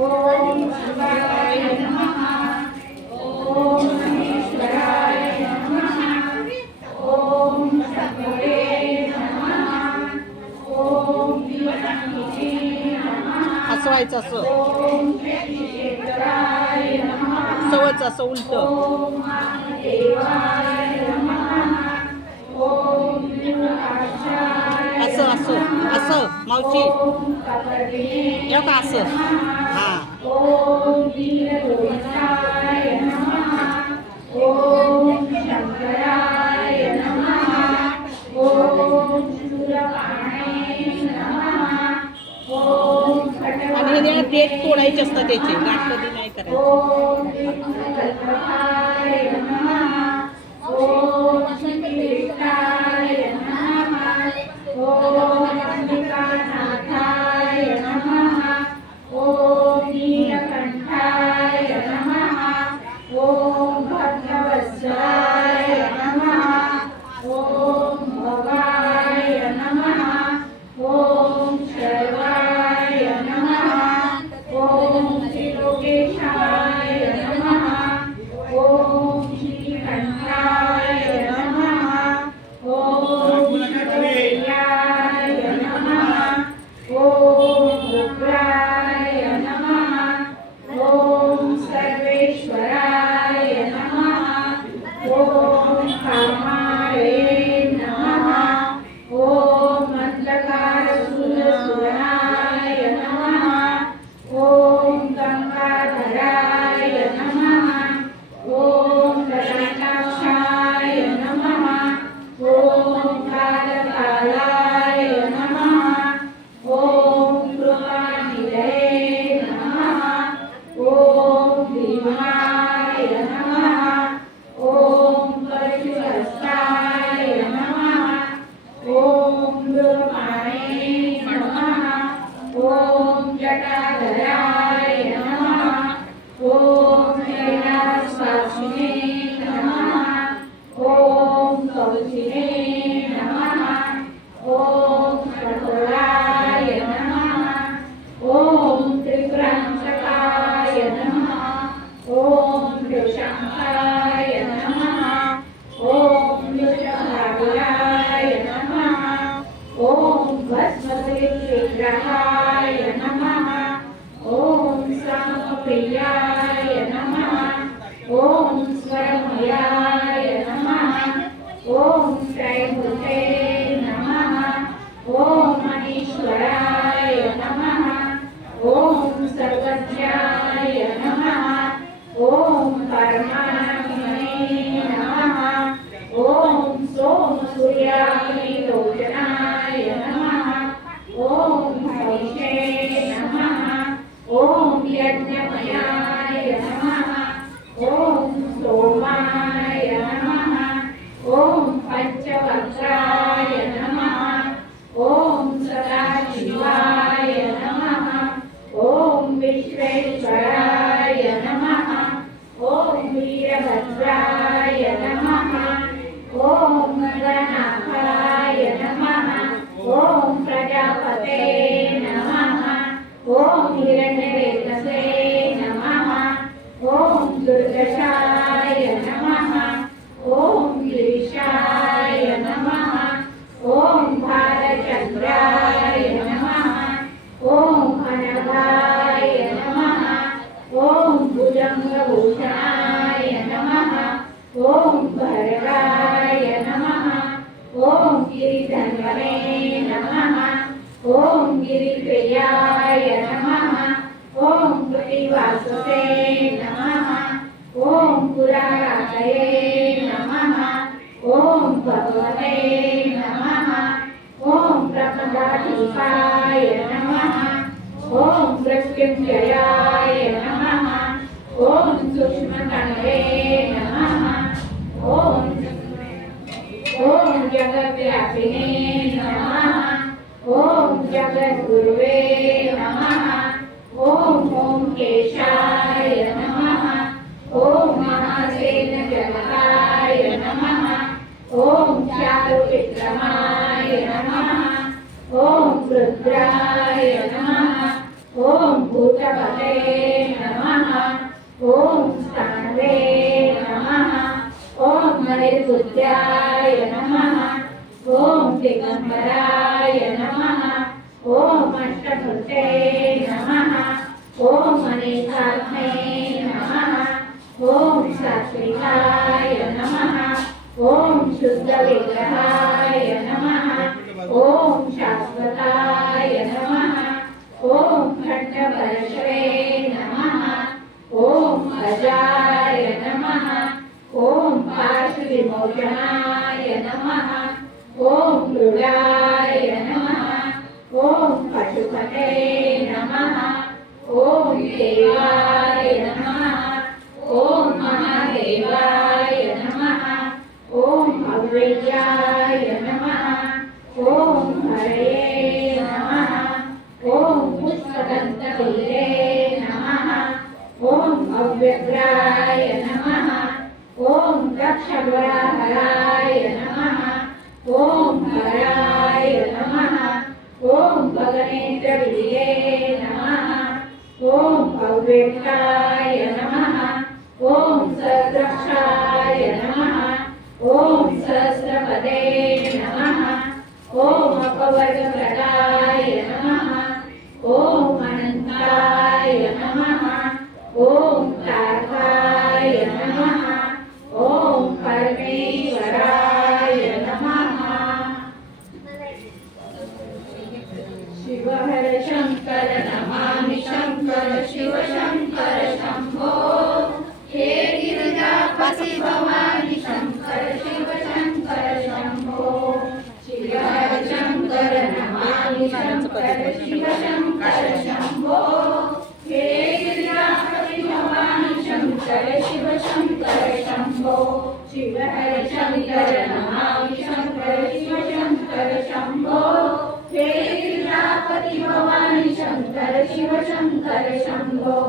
ओम शिवाय नमः। ओम महेश्वराय नमः। ओम शंभवे नमः। ओम विष्णुवे नमः। असं व्हायचं असं. ओम श्रीशेखराय नमः। सवच असं उलट. ओम महादेवाय नमः। ओम विनाशाय असं असं असं मावशी. ओम कपटे येऊ का असं. हा. ओम वीरलोचाय नमः। ओम शंकराय नमः। ओम शूरपाणे नमः। ओम आणि हे देठ तोडायचे असतात त्याचे, गाठ कधी नाही करायचे. ओम विष्णुकल्पकाय नमः। ओम श्रीकृष्णाय नमः। ओम अंबिकानाथाय नमः। ओम नीलकंठाय नमः। ओम भद्रवत्सलाय नमः। ओम भवाय नमः। ओम शर्वाय नमः। ओम त्रिलोकेशाय नमः। ओम श्रीकंठाय नमः। ओम शिवप्रियाय नमः। ओम रुद्राय नमः। ओम सर्वेश्वराय नमः। ओम कामाय नमः। ओम अंधकारशूलसूरनाय नमः। ओम गंगाधराय नमः। ओम ललाटाक्षाय नमः। ओम कालकालाय नमः। ओम कृपानिधये नमः। ओम भीमाय नमः। ओम परशुहस्ताय नमः। ओम ब्रह्माणे नमः। ओम जटाधराय नमः। ओम कैलासवासिने नमः। ओम कौशिने नमः। ओम कठोराय नमः। ओम त्रिपुरांतकाय नमः। ओम कृशांकाय नमः। ओम विष्णुभागुराय नमः। ओम भस्मविग्रहाय नमः। ओम सामप्रियाय नमः। ओम स्वरमयाय नमः। ओम त्रैमूर्ते नमः। ओम मनीश्वराय नमः। ओम सर्वज्ञाय नमः। ओम परमात्मने नमः। ओम सोमसूर्याग्निलोचनाय नमः। ओम हविषे नमः। ओम यज्ञमयाय नमः। ओम सोमाय नमः। ओम पंचवक्त्राय नमः। ओम सदाशिवाय नमः। ओम विश्वेश्वराय नमः। ओम वीरभद्राय नमः। ओम गणनाथाय नमः। ओम प्रजापते नमः। ओम हिरण्यवेदसे नमः। ओम दुर्दशाय नमः। ओम गिरिशाय नमः। ओम भालचंद्राय नमः। ओम अनघाय नमः। ओम भुजंगभूषणाय नमः। ओम भरगाय नमः। ओम गिरिधन्वने नमः। ओम गिरिप्रियाय नमः। ओम कृतिवाससे नमः। ओम पुरारातये नमः। ओम भगवते नमः। ओम प्रपदाधीशाय नमः। ओम मृत्युंजयाय नमः। ओम सूक्ष्मतनवे नमः। ओम जगद्व्यापिने नमः। ओम जगद्गुरुवे नमः। ओम ओंकेशाय नमः। ओम महासेनजनकाय नमः। ओम चारुविक्रमाय नमः। ओम रुद्राय नमः। ओम भूत वृषभते नमः ॐ स्थाणवे नमः ॐ मणिर्बुद्ध्याय नमः ॐ दिगंबराय नमः ॐ अष्टभुते नमः ॐ अनेकात्मे नमः ॐ सात्विकाय नमः ॐ शुद्धविग्रहाय नमः ॐ शाश्वताय नमः ॐ खड्गपरशवे नमः ॐ अजाय नमः ॐ पाशविमोचनाय नमः ॐ मृगाय नमः ॐ पशुपते नमः ॐ देवाय नमः ॐ महादेवाय नमः ॐ अव्ययाय नमः ॐ हरये नमः ॐ पुष्पदन्तकुले नमः ॐ अव्यग्राय नमः ॐ दक्षवराहराय नमः ॐ हराय नमः ॐ भगनेन्द्रविजये नमः ॐ अव्यक्ताय नमः ॐ सहस्राय नमः ॐ सहस्रपदे नमः ॐ अपवर्गप्रदाय नमः ॐ अनन्ताय नमः ॐ तारकाय नमः ॐ परमेश्वराय नमः शिव हर शंकर नमामि शंकर शिव शंकर शंभो हे गिरिजापति भवानी शंकर शिव शंकर शंभो शिव हर शंकर नमामि शंकर शिव शंकर शंभो हे गिरिजापति भवानी शंकर शिव शंकर शंभो शिव हर शंकर नमामि शंकर शिव शंकर शंभो हे गिरिजापति भवानी शंकर शिव शंकर शंभो